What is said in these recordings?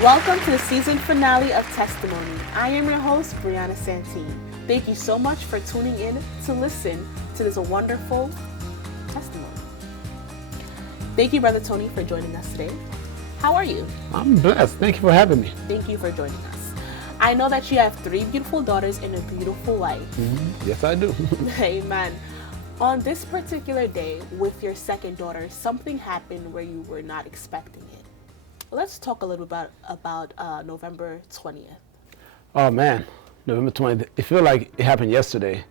Welcome to the season finale of Testimony. I am your host, Brianna Santine. Thank you so much for tuning in to listen to this wonderful testimony. Thank you, Brother Tony, for joining us today. How are you? I'm blessed. Thank you for having me. Thank you for joining us. I know that you have 3 beautiful daughters and a beautiful wife. Yes, I do. Amen. On this particular day with your second daughter, something happened where you were not expecting it. Let's talk a little bit about November 20th. Oh, man. November 20th. It feels like it happened yesterday.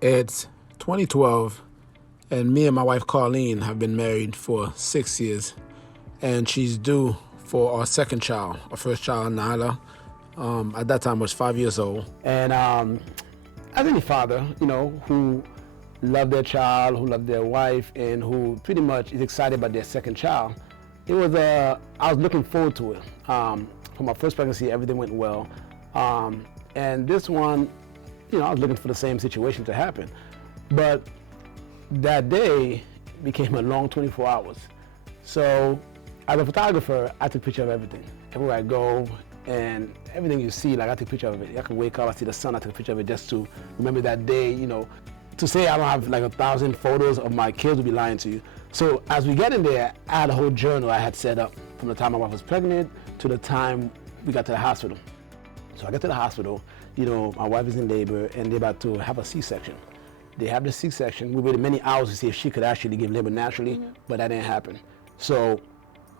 It's 2012, and me and my wife, Carlene, have been married for 6 years, and she's due for our second child. Our first child, Nyla, at that time was 5 years old. And as any father, who loved their child, who loved their wife, and who pretty much is excited about their second child, I was looking forward to it. For my first pregnancy, everything went well. And this one, I was looking for the same situation to happen. But that day became a long 24 hours. So as a photographer, I took a picture of everything. Everywhere I go, and everything you see, I take a picture of it. I can wake up, I see the sun, I take a picture of it just to remember that day, To say I don't have 1,000 photos of my kids would be lying to you. So as we get in there, I had a whole journal I had set up from the time my wife was pregnant to the time we got to the hospital. So I get to the hospital, my wife is in labor and they're about to have a C-section. They have the C-section. We waited many hours to see if she could actually give labor naturally, but that didn't happen. So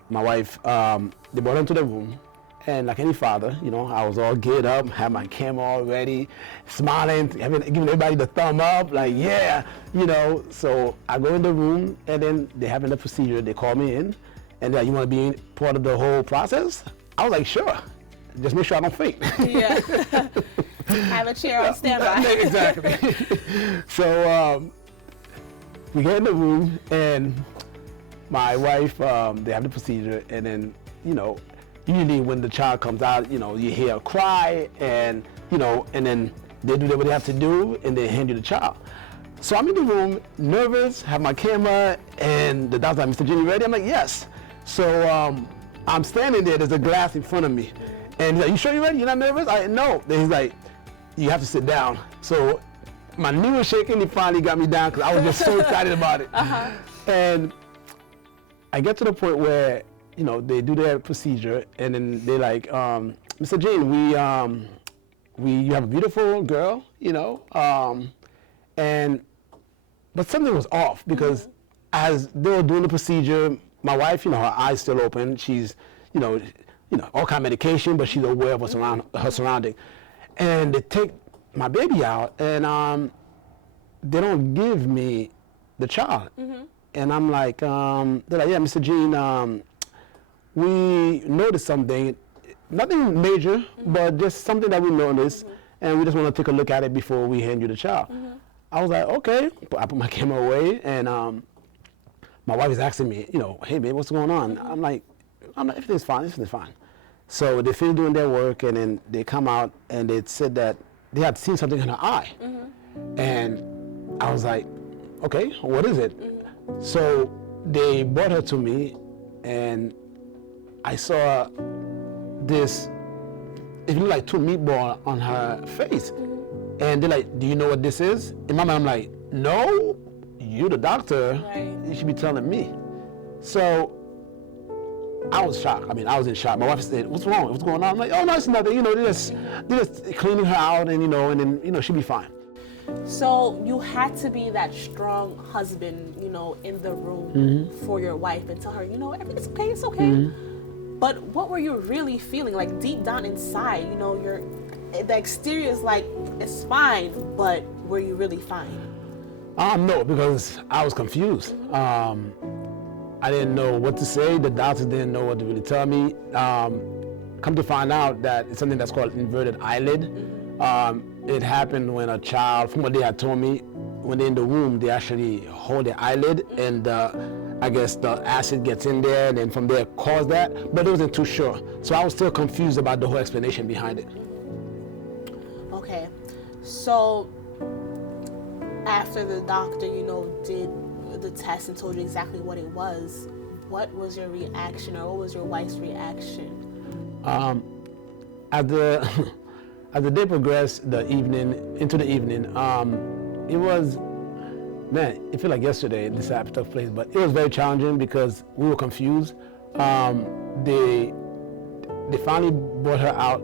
my wife, they brought her into the room. And like any father, I was all geared up, had my camera all ready, smiling, giving everybody the thumb up, yeah, So I go in the room, and then they having the procedure. They call me in, and you want to be part of the whole process? I was like, sure. Just make sure I don't faint. Yeah. Have a chair on standby. Exactly. So we get in the room, and my wife, they have the procedure, and then, usually when the child comes out, you hear a cry and then they do what they have to do and they hand you the child. So I'm in the room, nervous, have my camera, and the doctor's like, Mr. Jimmy, ready? I'm like, yes. So I'm standing there, there's a glass in front of me. And he's like, you sure you're ready? You're not nervous? No. Then he's like, you have to sit down. So my knee was shaking, he finally got me down because I was just so excited about it. And I get to the point where they do their procedure, and then they're like, Mr. Jane, you have a beautiful girl, but something was off because as they were doing the procedure, my wife, her eyes still open. She's, all kind of medication, but she's aware of what's around her surrounding. And they take my baby out, and they don't give me the child. And I'm like, they're like, yeah, Mr. Gene, we noticed something, nothing major, but just something that we noticed, and we just want to take a look at it before we hand you the child. I was like, okay. I put my camera away, and my wife is asking me, hey, babe, what's going on? I'm like, everything's fine, everything's fine. So they finish doing their work, and then they come out, and they said that they had seen something in her eye. And I was like, okay, what is it? So they brought her to me, and I saw this, it looked like 2 meatballs on her face. And they're like, do you know what this is? In my mind, I'm like, no, you the doctor, you should be telling me. So I was shocked. I was in shock. My wife said, what's wrong? What's going on? I'm like, oh, no, it's nothing. They're just cleaning her out, and, and then, she'll be fine. So you had to be that strong husband, in the room for your wife and tell her, everything's okay, it's okay. But what were you really feeling? Like deep down inside, the exterior is like, it's fine, but were you really fine? No, because I was confused. I didn't know what to say. The doctors didn't know what to really tell me. Come to find out that it's something that's called inverted eyelid. It happened when a child, from what they had told me, when they're in the womb, they actually hold their eyelid, and I guess the acid gets in there, and then from there caused that, but I wasn't too sure. So I was still confused about the whole explanation behind it. Okay, so after the doctor, did the test and told you exactly what it was, what was your reaction, or what was your wife's reaction? As the as the day progressed, into the evening, it was, man, it felt like yesterday this happened took place, but it was very challenging because we were confused. They finally brought her out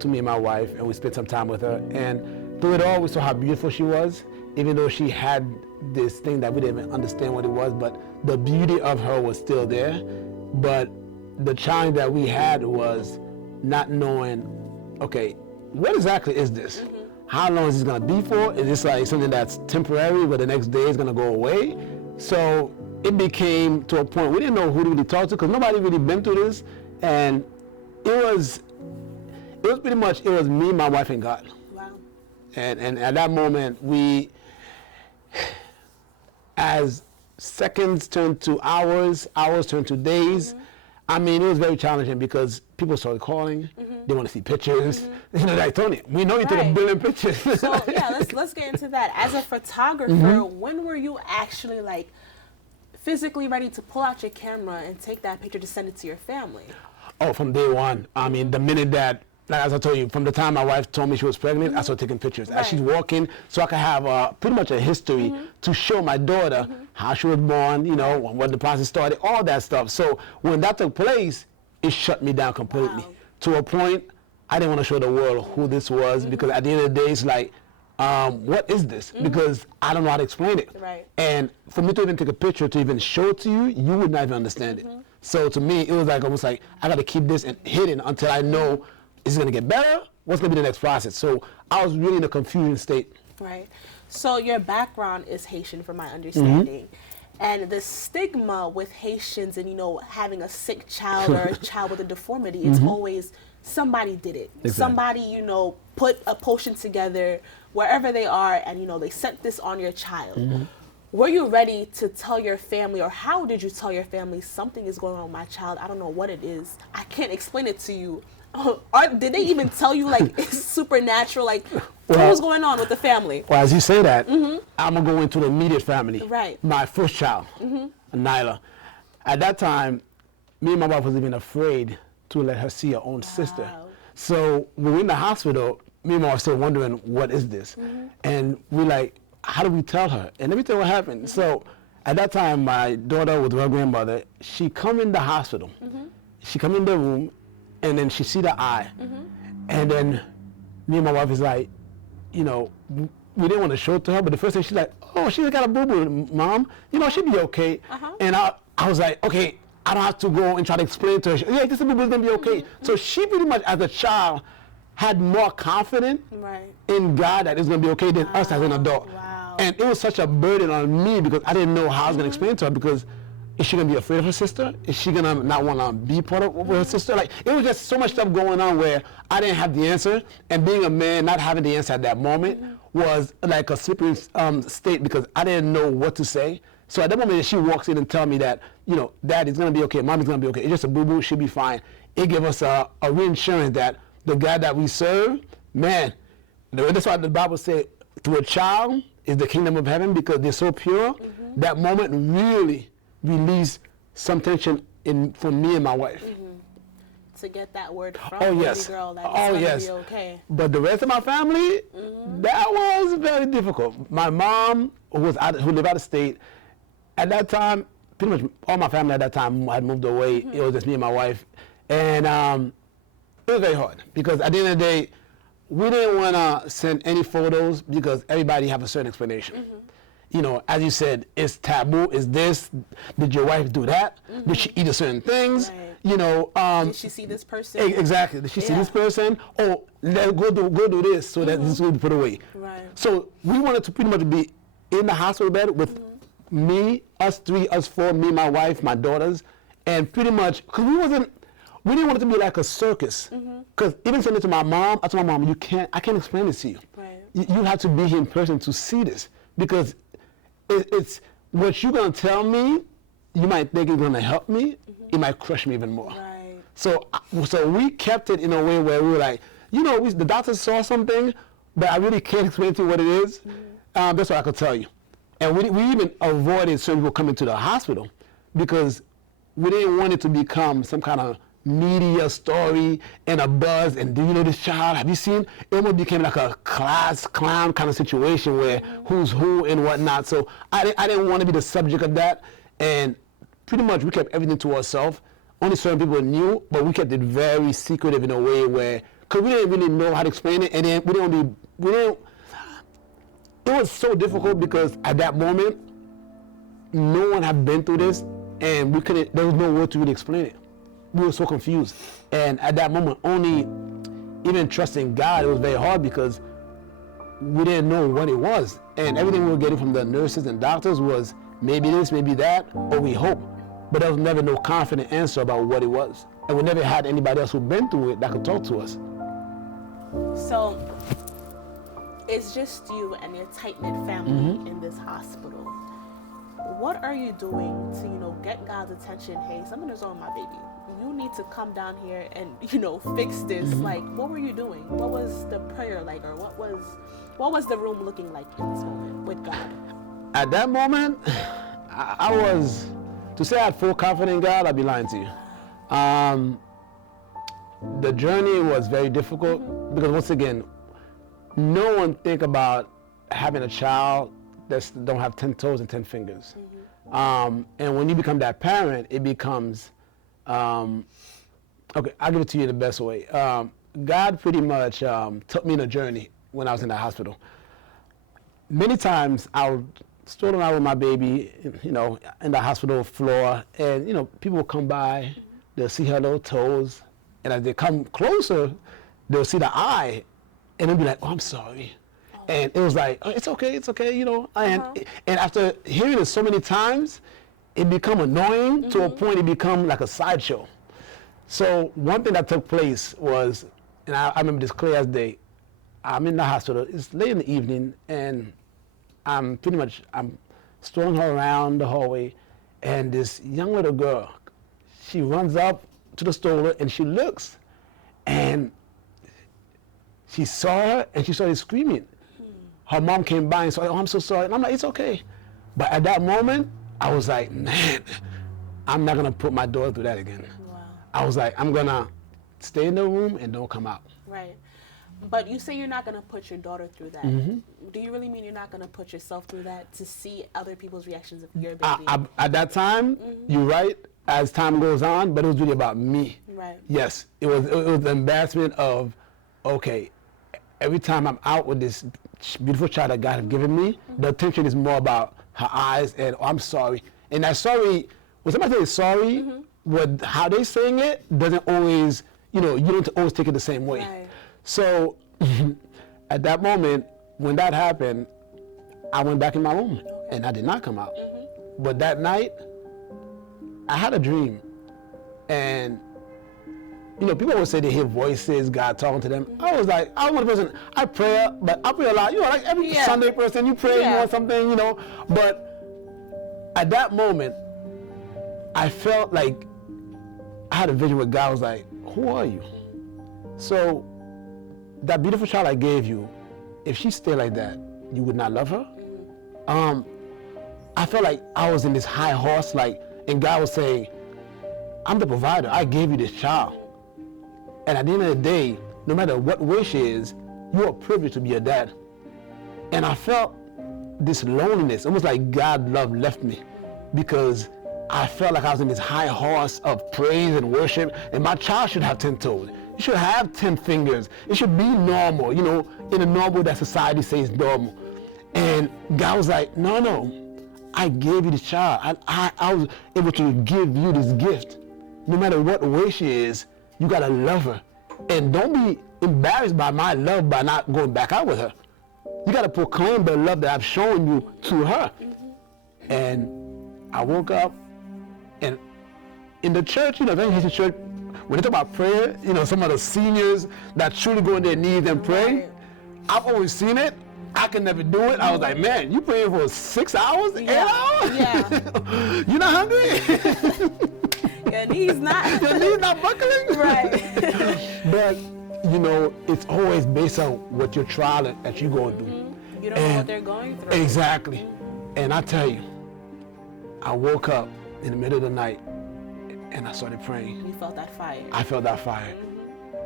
to me and my wife, and we spent some time with her. And through it all, we saw how beautiful she was, even though she had this thing that we didn't even understand what it was. But the beauty of her was still there. But the challenge that we had was not knowing, okay, what exactly is this? How long is this going to be for? Is this like something that's temporary, but the next day is going to go away? So it became to a point we didn't know who to really talk to, because nobody really been through this. And it was pretty much, it was me, my wife, and God. Wow. And at that moment, we, as seconds turned to hours, hours turned to days. I mean, it was very challenging because people started calling. They want to see pictures. You know, like, Tony, we know you took a billion pictures. So yeah, let's get into that. As a photographer, when were you actually like physically ready to pull out your camera and take that picture to send it to your family? Oh, from day one. I mean, the minute that, like, as I told you, from the time my wife told me she was pregnant, I started taking pictures. As she's walking, so I could have pretty much a history to show my daughter how she was born, you know, when the process started, all that stuff. So when that took place, it shut me down completely. Wow. To a point, I didn't want to show the world who this was, because at the end of the day, it's like, what is this? Because I don't know how to explain it. Right. And for me to even take a picture, to even show it to you, you would not even understand it. So to me, it was like almost like, I got to keep this hidden until I know, is it going to get better? What's going to be the next process? So I was really in a confusion state. Right. So your background is Haitian, from my understanding. And the stigma with Haitians and, you know, having a sick child or a child with a deformity, it's always somebody did it. Exactly. Somebody, you know, put a potion together wherever they are, and, you know, they sent this on your child. Were you ready to tell your family, or how did you tell your family, something is going on with my child? I don't know what it is. I can't explain it to you. Or did they even tell you, like, it's supernatural? Like, what was going on with the family? Well, as you say that, I'm going to go into the immediate family. Right. My first child, Nyla. At that time, me and my wife was even afraid to let her see her own sister. So when we were in the hospital, me and my wife still wondering, what is this? And we like, how do we tell her? And let me tell you what happened. So at that time, my daughter with her grandmother, she come in the hospital. She come in the room, and then she see the eye. And then me and my wife is like, you know, we didn't want to show it to her, but the first thing she's like, oh, she's got a boo-boo, Mom. You know, she'll be okay. And I was like, okay, I don't have to go and try to explain to her. Yeah, this boo-boo is going to be okay. So she pretty much, as a child, had more confidence in God that it's going to be okay than us as an adult. And it was such a burden on me because I didn't know how I was going to explain to her, because is she going to be afraid of her sister? Is she going to not want to be part of her sister? Like, it was just so much stuff going on where I didn't have the answer. And being a man, not having the answer at that moment was like a slippery state, because I didn't know what to say. So at that moment, she walks in and tells me that, you know, Dad, it's going to be okay. Mommy's going to be okay. It's just a boo-boo. She'll be fine. It gave us a reinsurance that the God that we serve, man, that's why the Bible said, to a child is the kingdom of heaven, because they're so pure. That moment really released some tension for me and my wife. To get that word from baby girl that it's gonna be okay. But the rest of my family, that was very difficult. My mom, who lived out of state, at that time, pretty much all my family at that time had moved away. It was just me and my wife. And it was very hard, because at the end of the day, we didn't want to send any photos because everybody have a certain explanation. You know, as you said, it's taboo, is this, did your wife do that? Did she eat a certain things? You know, did she see this person? Exactly, did she see this person? Oh, go do this so that this will be put away. So we wanted to pretty much be in the hospital bed with me, us three, us four, me, my wife, my daughters, and pretty much, because we didn't want it to be like a circus. Because even saying it to my mom, I told my mom, I can't explain this to you. You have to be here in person to see this, because it's what you're going to tell me, you might think it's going to help me, it might crush me even more. So we kept it in a way where we were like, you know, the doctors saw something, but I really can't explain to you what it is. That's what I could tell you. And we even avoided certain people coming to the hospital, because we didn't want it to become some kind of media story and a buzz. And do you know this child? Have you seen? It almost became like a class clown kind of situation where who's who and whatnot. So I didn't want to be the subject of that. And pretty much we kept everything to ourselves. Only certain people knew, but we kept it very secretive in a way where, because we didn't really know how to explain it. And then it was so difficult because at that moment, no one had been through this, and there was no word to really explain it. We were so confused. And at that moment, only even trusting God, it was very hard because we didn't know what it was. And everything we were getting from the nurses and doctors was maybe this, maybe that, or we hope. But there was never no confident answer about what it was. And we never had anybody else who'd been through it that could talk to us. So it's just you and your tight-knit family in this hospital. What are you doing to, get God's attention? Hey, something is wrong with my baby. You need to come down here and, fix this. Like, what were you doing? What was the prayer like, or what was the room looking like in this moment with God? At that moment, I was, to say I had full confidence in God, I'd be lying to you. The journey was very difficult because once again, no one think about having a child that don't have 10 toes and 10 fingers. And when you become that parent, it becomes, okay, I'll give it to you the best way. God pretty much took me on a journey when I was in the hospital. Many times I would stroll around with my baby, in the hospital floor, and, people will come by, they'll see her little toes, and as they come closer, they'll see the eye, and they'll be like, oh, I'm sorry. And it was like, oh, it's okay, and after hearing it so many times, it become annoying to a point it become like a sideshow. So one thing that took place was, and I remember this clear as day, I'm in the hospital, it's late in the evening, and I'm strolling her around the hallway, and this young little girl, she runs up to the stroller and she looks, and she saw her and she started screaming. Her mom came by and said, oh, I'm so sorry. And I'm like, it's okay. But at that moment, I was like, man, I'm not gonna put my daughter through that again. Wow. I was like, I'm gonna stay in the room and don't come out. Right. But you say you're not gonna put your daughter through that. Do you really mean you're not gonna put yourself through that to see other people's reactions of your baby? At that time, you're right, as time goes on, but it was really about me. Right. Yes, it was the embarrassment of, okay, every time I'm out with this beautiful child that God has given me, the attention is more about her eyes and, oh, I'm sorry. And that sorry, when somebody says sorry, what how they saying it doesn't always, you don't always take it the same way. Right. So at that moment, when that happened, I went back in my room and I did not come out. But that night, I had a dream. And people always say they hear voices, God talking to them. I was like, I'm one person, I pray, but I pray a lot. Like every Sunday person, you pray, you want something, But at that moment, I felt like I had a vision where God was like, who are you? So that beautiful child I gave you, if she stayed like that, you would not love her? I felt like I was in this high horse, and God was saying, I'm the provider, I gave you this child. And at the end of the day, no matter what way she is, you are privileged to be a dad. And I felt this loneliness, almost like God love left me, because I felt like I was in this high horse of praise and worship, and my child should have 10 toes. It should have 10 fingers. It should be normal, in a normal that society says normal. And God was like, no, I gave you this child. I was able to give you this gift. No matter what way she is, you gotta love her. And don't be embarrassed by my love by not going back out with her. You gotta proclaim the love that I've shown you to her. And I woke up, and in the church, the church, when they talk about prayer, some of the seniors that truly go on their knees and pray, Right. I've always seen it. I can never do it. I was like, man, you praying for 6 hours, 8 hours? Yeah. You not hungry? Your knees not. Your knees not buckling? Right. But, it's always based on what your trial that you're going through. You don't know what they're going through. Exactly. And I tell you, I woke up in the middle of the night, and I started praying. You felt that fire. I felt that fire.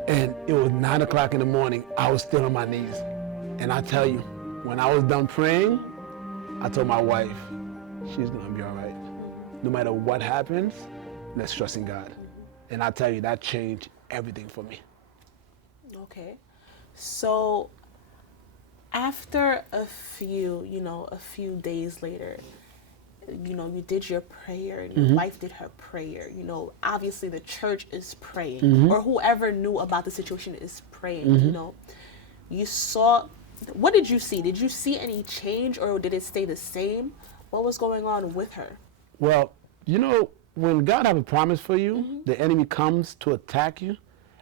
And it was 9 o'clock in the morning. I was still on my knees. And I tell you, when I was done praying, I told my wife, she's going to be all right. No matter what happens, let's trust in God. And I tell you, that changed everything for me. Okay. So after a few days later, you did your prayer and your wife did her prayer. Obviously the church is praying, or whoever knew about the situation is praying. You saw, what did you see? Did you see any change, or did it stay the same? What was going on with her? Well, when God have a promise for you, the enemy comes to attack you,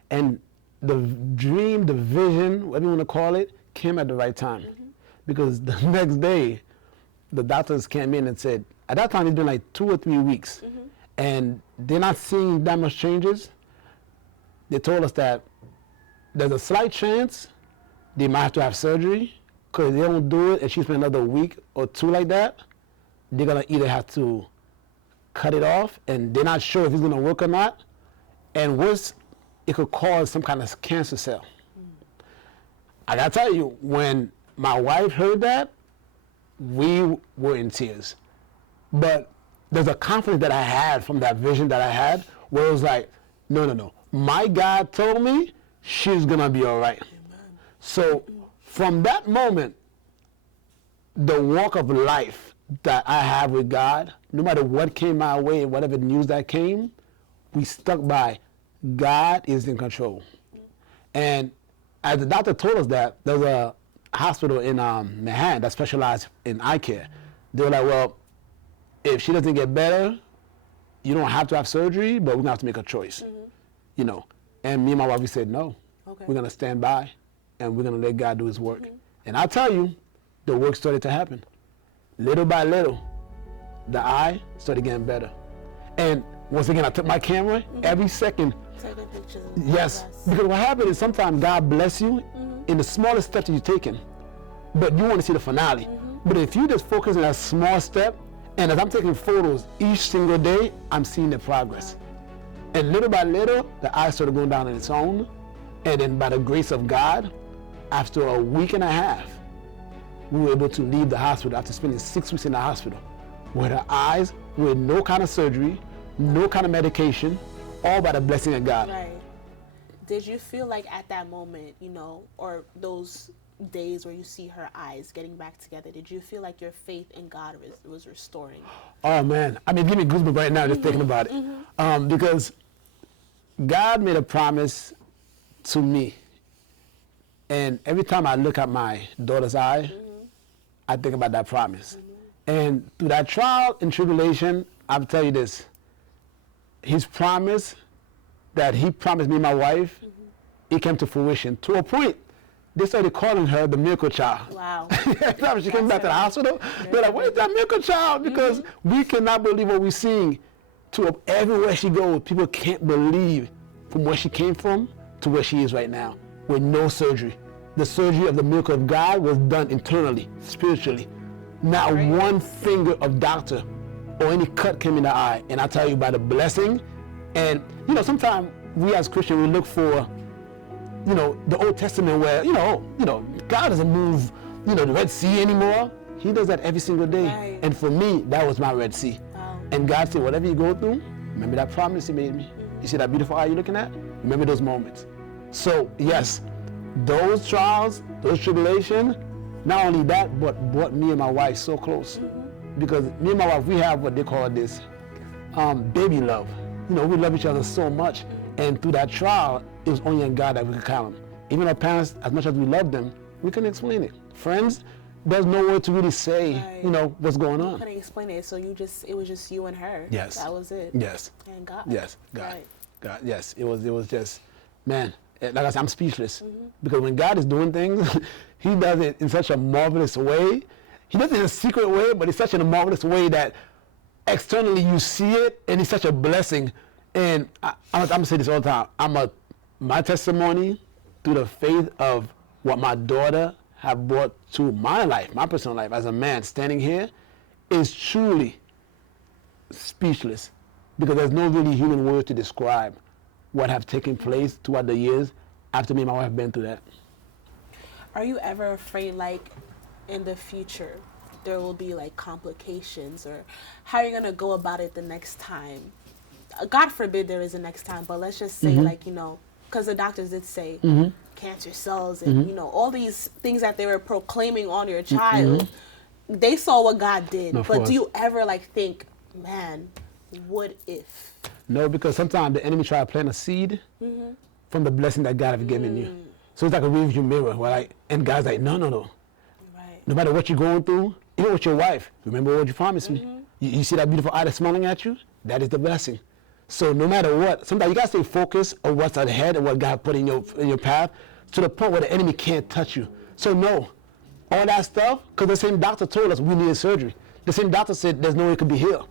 and the dream, the vision, whatever you want to call it, came at the right time. Because the next day, the doctors came in and said, at that time it's been like 2 or 3 weeks, and they're not seeing that much changes. They told us that there's a slight chance they might have to have surgery, because if they don't do it and she spends another week or 2 like that, they're going to either have to cut it off, and they're not sure if it's going to work or not. And worse, it could cause some kind of cancer cell. I got to tell you, when my wife heard that, we were in tears. But there's a confidence that I had from that vision that I had, where it was like, no. My God told me she's going to be all right. Amen. So from that moment, the walk of life that I have with God, no matter what came my way, whatever news that came, we stuck by God is in control. And as the doctor told us that, there's a hospital in Manhattan that specializes in eye care. They were like, well, if she doesn't get better, you don't have to have surgery, but we're going to have to make a choice. And me and my wife, we said, no, we're going to stand by, and we're going to let God do his work. And I tell you, the work started to happen. Little by little, the eye started getting better. And once again, I took my camera every second. Taking pictures. Yes, because what happens is sometimes God bless you in the smallest steps that you've taken, but you want to see the finale. But if you just focus on that small step, and as I'm taking photos each single day, I'm seeing the progress. And little by little, the eye started going down on its own. And then by the grace of God, after a week and a half, we were able to leave the hospital after spending 6 weeks in the hospital, with her eyes with no kind of surgery, no kind of medication, all by the blessing of God. Right. Did you feel like at that moment, or those days where you see her eyes getting back together, did you feel like your faith in God was restoring? Oh man, I mean, give me goosebumps right now just thinking about it. Because God made a promise to me, and every time I look at my daughter's eye, I think about that promise. And through that trial and tribulation, I'll tell you this, his promise that he promised me and my wife, it came to fruition to a point. They started calling her the miracle child. Wow. Every time she came back to the hospital, they're like, where's that miracle child? Because we cannot believe what we're seeing. Everywhere she goes, people can't believe from where she came from to where she is right now, with no surgery. The surgery of the miracle of God was done internally, spiritually. Not one finger of doctor or any cut came in the eye. And I tell you, by the blessing, and sometimes we as Christians, we look for the Old Testament where, God doesn't move, the Red Sea anymore. He does that every single day. Right. And for me, that was my Red Sea. Wow. And God said, whatever you go through, remember that promise he made me. You see that beautiful eye you're looking at? Remember those moments. So yes, those trials, those tribulations, not only that, but brought me and my wife so close. Because me and my wife, we have what they call this baby love. We love each other so much. And through that trial, it was only in God that we could count them. Even our parents, as much as we love them, we couldn't explain it. Friends, there's no word to really say, what's going on. You couldn't explain it, so it was just you and her. Yes. That was it. Yes. And God. Yes, God. Right. God, yes. It was just, man, like I said, I'm speechless. Because when God is doing things, he does it in such a marvelous way. He does it in a secret way, but it's such in a marvelous way that externally you see it, and it's such a blessing. And I'm going to say this all the time. My testimony through the faith of what my daughter have brought to my life, my personal life as a man standing here, is truly speechless. because there's no really human word to describe what have taken place throughout the years after me and my wife have been through that. Are you ever afraid, like, in the future, there will be, like, complications, or how are you going to go about it the next time? God forbid there is a next time, but let's just say, like, you know, because the doctors did say cancer cells and, you know, all these things that they were proclaiming on your child, they saw what God did. Of but course. do you ever, like, think, man, what if? No, because sometimes the enemy try to plant a seed from the blessing that God has given you. So it's like a rearview mirror, where like, and God's like, no. Right. No matter what you're going through, even with your wife, remember what you promised me. You see that beautiful eye that's smiling at you? That is the blessing. So no matter what, sometimes you gotta stay focused on what's ahead and what God put in your path, to the point where the enemy can't touch you. So no, all that stuff, because the same doctor told us we needed surgery. The same doctor said there's no way it could be healed.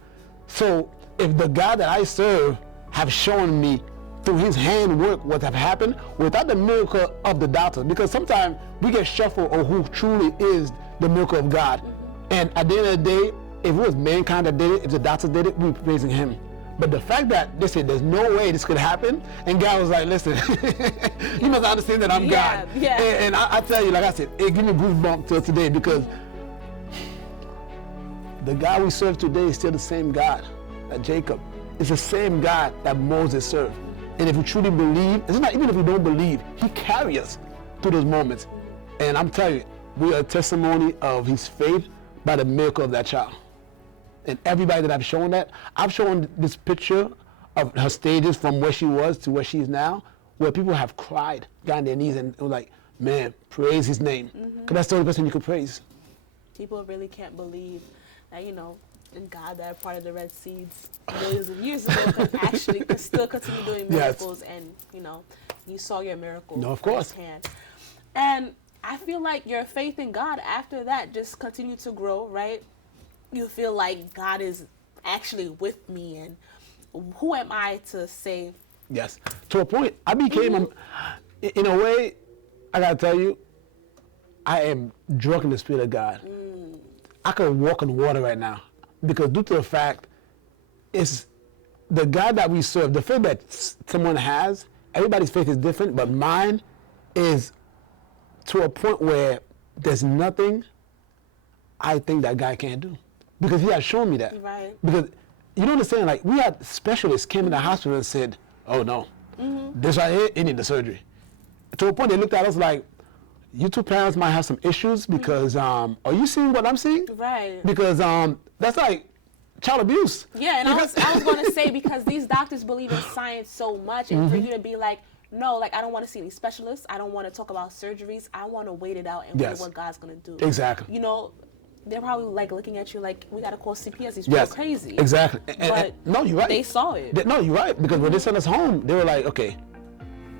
So if the God that I serve have shown me through his handwork what have happened without the miracle of the doctor, because sometimes we get shuffled on who truly is the miracle of God. And at the end of the day, if it was mankind that did it, if the doctor did it, we're praising him. But the fact that they said there's no way this could happen, and God was like, listen, you must understand that I'm God. Yeah. And I tell you, like I said, it gave me a goosebump till today, because the God we serve today is still the same God that Jacob. It's the same God that Moses served. And if you truly believe, it's not even if you don't believe, he carries us through those moments. And I'm telling you, we are a testimony of his faith by the miracle of that child. And everybody that I've shown that, I've shown this picture of her stages from where she was to where she is now, where people have cried, got on their knees, and were like, man, praise his name. Because that's the only person you could praise. People really can't believe that, you know, in God that part of the Red Seas millions of years ago could still continue doing miracles. And, you know, you saw your miracle. No, of course. Firsthand. And I feel like your faith in God after that just continued to grow, right? You feel like God is actually with me, and who am I to say? Yes. To a point, I became, in a way, I gotta tell you, I am drunk in the Spirit of God. I could walk on water right now, because due to the fact, it's the God that we serve, the faith that someone has, everybody's faith is different, but mine is to a point where there's nothing I think that God can't do. Because he has shown me that. Right. Because you don't understand, like, we had specialists came in the hospital and said, oh no, this right here, it needs the surgery. To a point they looked at us like, you two parents might have some issues because, are you seeing what I'm seeing? Right. Because that's like child abuse. Yeah, and I was going to say, because these doctors believe in science so much, and for you to be like, no, like, I don't want to see any specialists, I don't want to talk about surgeries, I want to wait it out and wait what God's going to do. Exactly. You know, they're probably like looking at you like, we got to call CPS, these people are crazy. Exactly. But no, you're right. They saw it. No, you're right. Because when they sent us home, they were like, okay,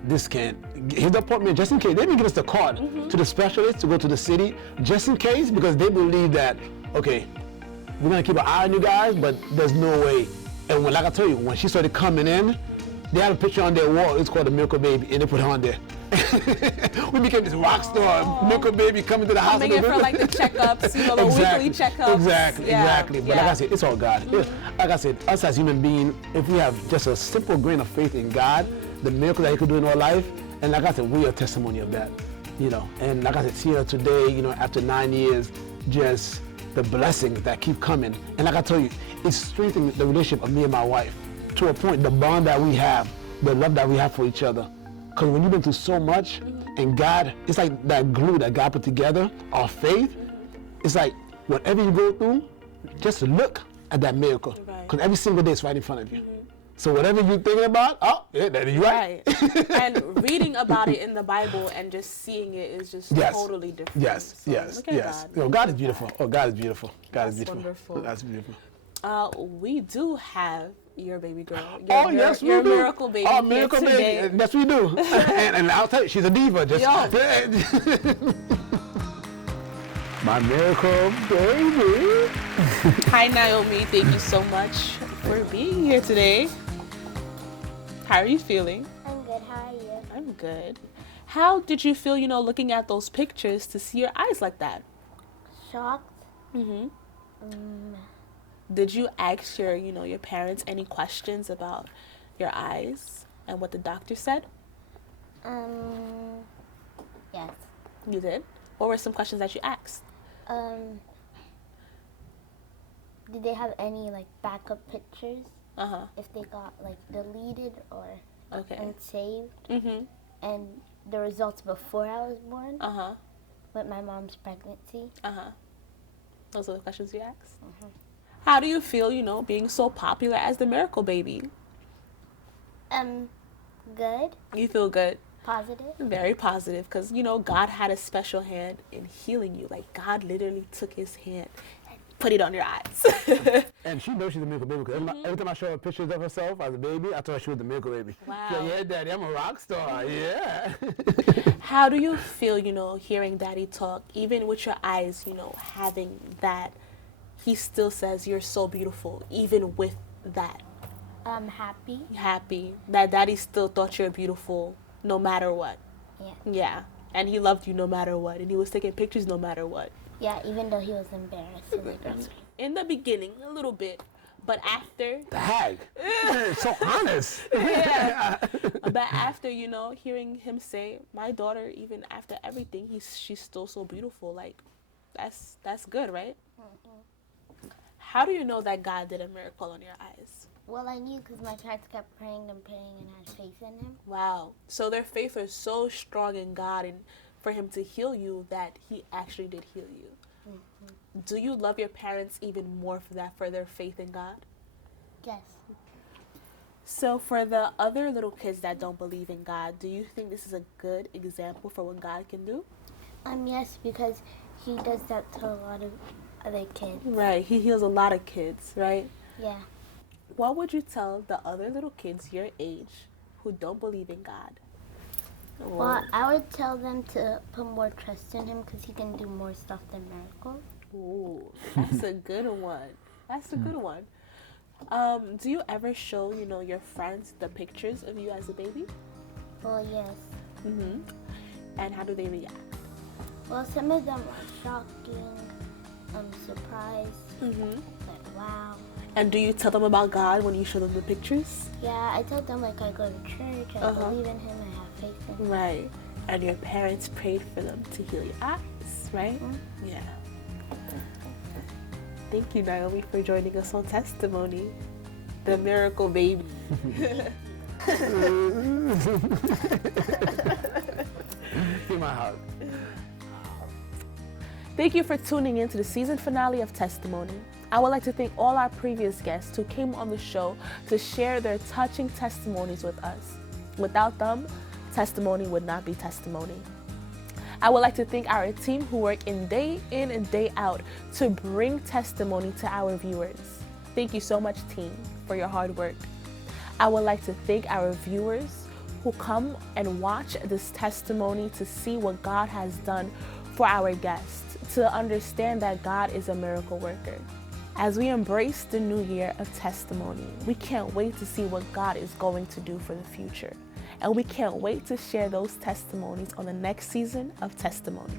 this can't. Here's the appointment just in case. They didn't give us the card to the specialist to go to the city just in case, because they believe that, okay, we're going to keep an eye on you guys, but there's no way. And when, like I tell you, when she started coming in, they had a picture on their wall. It's called the Miracle Baby, and they put her on there. We became this rock star, Miracle Baby coming to the house. Coming in for like the checkups, you know, the weekly checkups. Exactly. But like I said, it's all God. Like I said, us as human beings, if we have just a simple grain of faith in God, the miracle that he could do in our life, and like I said, we are a testimony of that. You know, and like I said, seeing her today, you know, after 9 years, just the blessings that keep coming. And like I told you, it's strengthening the relationship of me and my wife to a point, the bond that we have, the love that we have for each other. Because when you've been through so much, and God, it's like that glue that God put together, our faith, it's like whatever you go through, just look at that miracle. Because every single day it's right in front of you. So whatever you're thinking about, oh, yeah, you're right. And reading about it in the Bible and just seeing it is just totally different. Yes. Look at God. Oh, God is beautiful. Oh, God is beautiful. That's wonderful. That's beautiful. We do have your baby girl. Yes, we do. Your miracle baby. Oh, miracle baby. Yes, we do. and I'll tell you, she's a diva. My miracle baby. Hi, Naomi. Thank you so much for being here today. How are you feeling? I'm good. How are you? I'm good. How did you feel, you know, looking at those pictures to see your eyes like that? Shocked. Did you ask your parents any questions about your eyes and what the doctor said? Yes. You did? What were some questions that you asked? Did they have any like backup pictures? Uh-huh. If they got like deleted or Okay. unsaved? Mm-hmm. And the results before I was born Uh-huh. with my mom's pregnancy. Uh-huh. Those are the questions you asked? How do you feel, being so popular as the miracle baby? Good. You feel good? Positive. Very positive, because, God had a special hand in healing you. Like, God literally took his hand and put it on your eyes. And she knows she's a miracle baby because every time I show her pictures of herself as a baby, I told her she was the miracle baby. Wow. She's like, yeah, Daddy, I'm a rock star. Yeah. How do you feel, hearing Daddy talk, even with your eyes, having that, he still says you're so beautiful, even with that? I'm happy. Happy that Daddy still thought you're beautiful no matter what. Yeah. Yeah. And he loved you no matter what. And he was taking pictures no matter what. Yeah, even though he was embarrassed in the dressing room. In the beginning, a little bit. But after... The hag. So honest. Yeah. But after, hearing him say, my daughter, even after everything, she's still so beautiful. Like, that's good, right? How do you know that God did a miracle on your eyes? Well, I knew because my parents kept praying and praying and had faith in him. Wow. So their faith is so strong in God and for him to heal you that he actually did heal you. Do you love your parents even more for that, for their faith in God? Yes. So for the other little kids that don't believe in God, do you think this is a good example for what God can do? Yes, because he does that to a lot of other kids. Right. He heals a lot of kids, right? Yeah. What would you tell the other little kids your age who don't believe in God? Well, I would tell them to put more trust in him because he can do more stuff than miracles. Ooh, that's a good one. That's a good one. Do you ever show, your friends the pictures of you as a baby? Well, yes. Mm-hmm. And how do they react? Well, some of them are shocking, surprised, like, wow. And do you tell them about God when you show them the pictures? Yeah, I tell them, like, I go to church, I believe in him, I have faith in him. Right. And your parents prayed for them to heal your eyes, right? Yeah. Thank you, Naomi, for joining us on Testimony, the miracle baby. Give my hug. Thank you for tuning in to the season finale of Testimony. I would like to thank all our previous guests who came on the show to share their touching testimonies with us. Without them, Testimony would not be Testimony. I would like to thank our team who work day in and day out to bring testimony to our viewers. Thank you so much, team, for your hard work. I would like to thank our viewers who come and watch this testimony to see what God has done for our guests, to understand that God is a miracle worker. As we embrace the new year of testimony, we can't wait to see what God is going to do for the future. And we can't wait to share those testimonies on the next season of Testimony.